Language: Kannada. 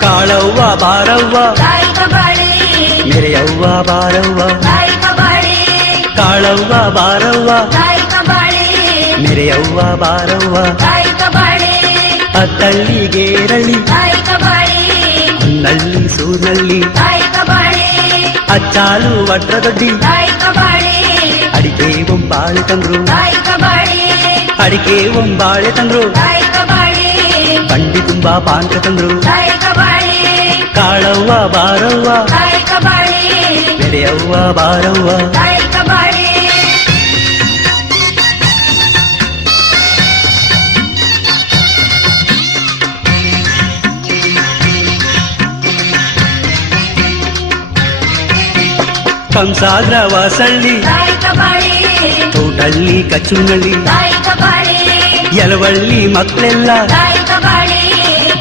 ಕಾಳವ್ವ ಬಾರವ್ವ ಮೆರೆಯವ್ವ ಬಾರವ್ವ ಕಾಳವ್ವ ಬಾರವ್ವ ಮೆರೆಯವ್ವ ಬಾರವ್ವ ಅತ್ತಳ್ಳಿ ಗೇರಳ್ಳಿ ನಲ್ಲಿ ಸೂನಲ್ಲಿ ಅಚ್ಚಾಲು ವಡ್ರದೊಡ್ಡಿ ಅಡಿಕೆ ಒಂಬಾಳೆ ತಂದ್ರು ಅಡಿಕೆ ಒಂಬಾಳೆ ತಂದ್ರು ಬಂಡಿ ತುಂಬಾ ಪಾನ್ಕ ತಂದ್ರು ಕಾಳವ್ವ ಬಾರವ್ವ ಮೆರೆಯವ್ವ ಬಾರವ್ವ ಕಂಸಾಗ್ರ ವಾಸಳ್ಳಿ ತೋಟಳ್ಳಿ ಕಚ್ಚುನಳ್ಳಿ ಯಲವಳ್ಳಿ ಮಕ್ಕಳೆಲ್ಲ